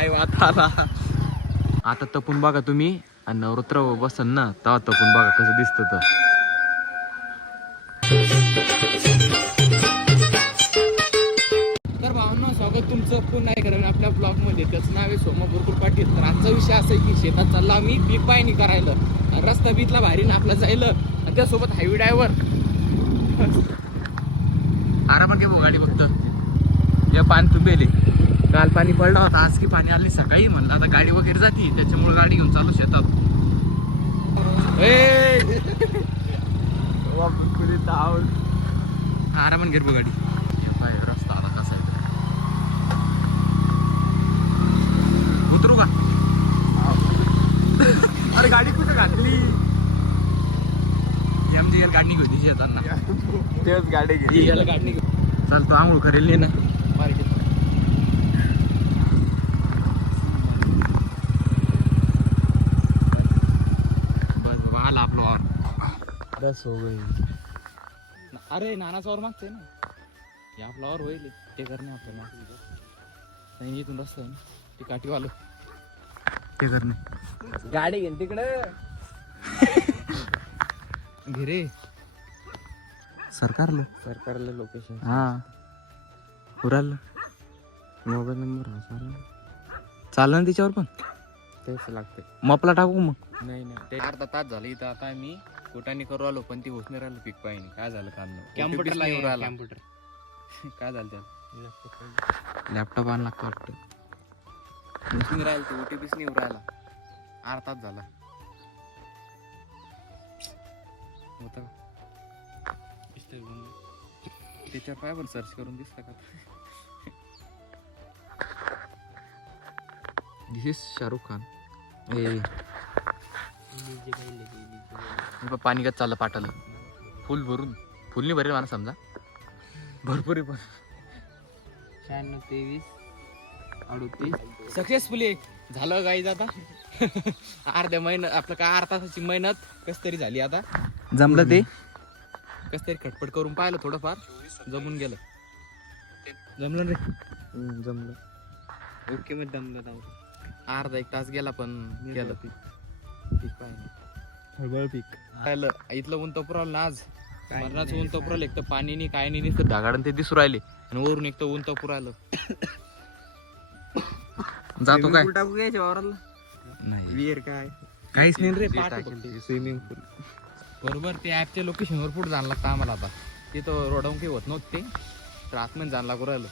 पाय वाताला आता तपून बघा तुम्ही. आणि नवरात्र बसन ना तेव्हा तपून बघा कसं दिसतं तर. तर भावना स्वागत तुमचं पुन्हा नवीन आपल्या ब्लॉगमध्ये त्याचं नाव आहे सोमा बोरपूर पाटील. तर आजचा विषय असा आहे की शेतात चालला आम्ही पीक पाहणी करायला रस्ता बीतला भारी ना आपला जायला. आणि त्यासोबत हायवे ड्रायव्हर आरामात घे भाऊ गाडी फक्त. या पाणी तुंबेले काल पाणी पडलं होतं आज की पाणी आली सकाळी म्हणलं. आता गाडी वगैरे जाती त्याच्यामुळे गाडी घेऊन चालू शेतात. ए! आरामात घेर गाडी. रस्ता आता कसा आहे? उतरू का? अरे गाडी कुठं घातली? एम जी गाडी होती शेतांना. तेच गाडी याला गाडी चालतो आंघोळ करेल ना मार्केट बस बाबा आला आपलं वावर बस हो गई। अरे नानाचा वर मागते ना. हे आपला वर होईल ते करणे आपल्याला. नाही इथून रस्ता आहे ना ते काठीवालं. ते करणे गाडी घेऊन तिकडे. घे रे. सरकारलं? सरकारला लोकेशन हा. उराल मोबाईल नंबर हा चालेल चाललं ना तिच्यावर पण? तेच लागते मपला टाकू मग. नाही नाही ते अर्धा तास झालं इथं आता मी. कोटाने करू आलो पण ती होत नाही राहिलं पीक पाहिजे. काय झालं काम कॅम्प्युटर काय झालं त्याला? लॅपटॉप आणला लागतो वाटतं. नाही राहिलं तो ओटीपीच नाही राहिला. अर्धा तास झाला. होता त्याच्यावर काय बरं सर्च करून दिसतं का? दिस इज शाहरुख खान ए मी पण पाणी कसं चाललं पाटाला. फुल भरून. फुल नाही भरेल मला समजा. भरपूर आहे पण. शहाण्णव तेवीस अडतीस. सक्सेसफुली झालं गाईज आता. अर्ध्या मेहनत आपलं काय अर्धा तासाची मेहनत. कस तरी झाली आता. जमलं ते? कस तरी खटपट करून पाहिलं थोडंफार. जमून गेलं. जमलं रे? जमलं. ओके मग जाऊ अर्धा एक तास गेला पण गेलं पीक. पाहिजे हळबळ पीक. पाहिलं इथलं ऊन तपुरावलं ना आज. मरणाचं ऊन तपुरावलं एक तर पाणी नाही काय नाही नुसतं ढगाडन ते दिसू राहिले. आणि वरून एक तर ऊन तपुरावलं जातो काय? टाकू वावराला नाही. विहीर काय? काहीच नाही रे स्विमिंग पूल बरोबर ते ॲपच्या लोकेशनवर पुढे जाणं लागतं आम्हाला आता. तिथं रोडावून काही होत नव्हते ते. तर आतमध्ये जाणं लागू राहिलं.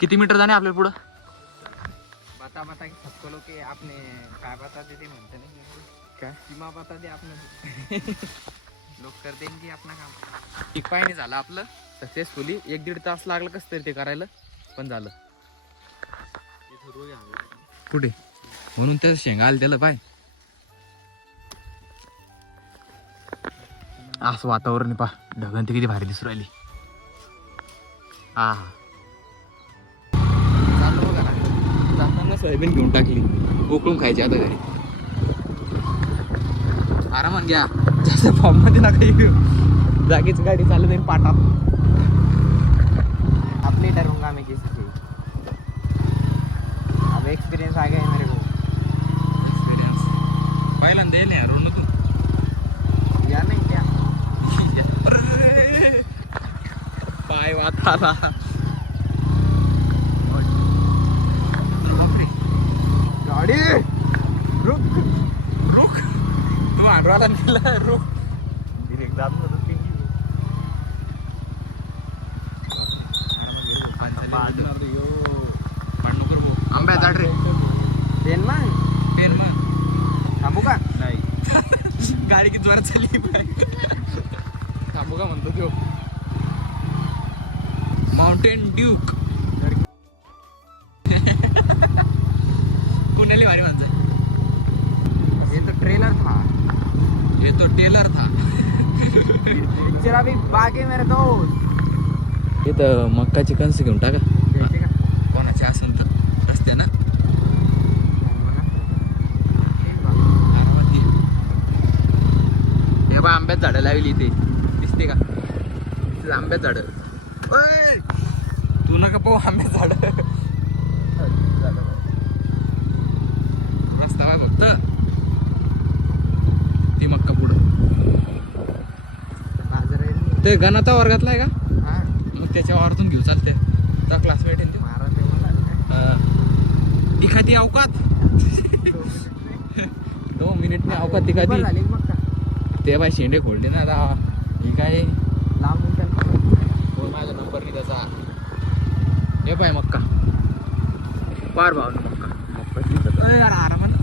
किती मीटर जाणे आपल्याला पुढं? बता की सबको लोग के आपने काय बता देते म्हणते नाही काय? सीमा बता दे आपने लोक कर देंगे अपना काम। पीक पाहिजे झालं आपलं. सक्सेसफुली एक दीड तास लागलं कसं तरी ते करायला पण झालं. कुठे? म्हणून त्याचं शेंगा आलं त्याला पाय. असं वातावरण पा ढगन ते किती भारी दिसू राहिली. हा जाताना सोयाबीन घेऊन टाकली. उकळून खायची आता घरी. आरामात घ्या. जास्त फॉर्ममध्ये नका येऊ. जागीच गाडी चालत जाईल पाटात अपने डरूंगा मैं किसी से अब एक्सपीरियंस आ गया है मेरे को. एक्सपिरियन्स पहिल्यांदा येईल यार तू या नहीं क्या पाय वाताला. गाड़ी. रुक. रुक. तू आडवाला नेला रुक. direct दाब ना रुकेंगी आंब्या झाड रे पेन मग पेन मग. थांबू का? नाही. गाडी किती जोरात चालली थांबू का म्हणतो तो माउंटेन ड्यूक कुणाली भारी माणसं ये तो ट्रेलर था. हे तो टेलर था. पिक्चर अभी बाकी मेरे दोस्त. इथं मक्काची कणसं घेऊन टाका. घ्यायचे का? कोणाचे असेल तर रस्ते ना. हे बा आंब्यात झाडं लावली इथे. दिसते का? इथे आंब्यात झाडं. ओय! तू नका पाहू आंब्यात झाड. लावा फक्त ती मक्का पुढं. ते गणाचा वर्गातला आहे का? हा. मग त्याच्या वावरातून घेऊ चालते त्या क्लासमेट आहे ते? एखादी अवकात? दोन मिनिटने अवकात एखादी ते बाय शेंडे खोलले ना आता. ही काय? माझा नंबर नाही त्याचा? हे पाय मक्का. पार भाव मक्का. यार आरामात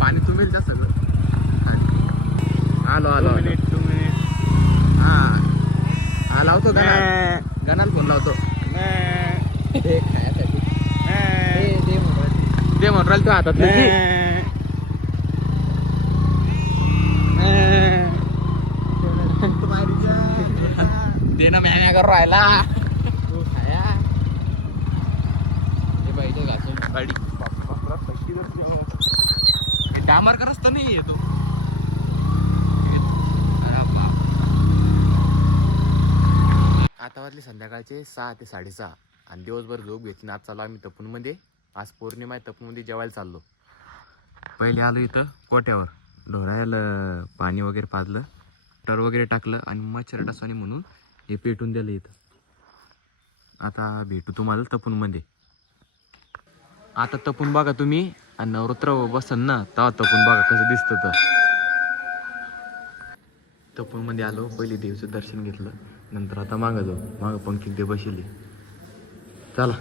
पाणी तुम्ही जा सगळं. आलो आलो आलो. Two minute. हा. हा लावतो गणाल गणाल फोन लावतो. खायासाठी. ते म्हणून राहिलं तू हातात ते ना मॅन्या करून राहिला. तू खाया. हे पाहिजे घासून. गाडी डांबर का रस्ता नाही येतो आता वाजले संध्याकाळचे सहा ते साडेसहा. आणि दिवसभर झोप घेतली आज चाललो आम्ही तपूनमध्ये आज पौर्णिमा आहे तपूनमध्ये जेवायला चाललो. पहिले आलो इथं कोट्यावर. ढोरायला पाणी वगैरे पाजलं टर वगैरे टाकलं आणि मच्छर टासवाने म्हणून हे पेटून दिलं इथं. आता भेटू तुम्हाला तपूनमध्ये आता तपून बघा तुम्ही. आणि नवरात्र बसन ना तेव्हा तपून बघा कसं दिसतं तर. तपूनमध्ये आलो पहिले देवचं दर्शन घेतलं नंतर आता मागं जाऊ. मागं पंक्ती देव बसली. चला.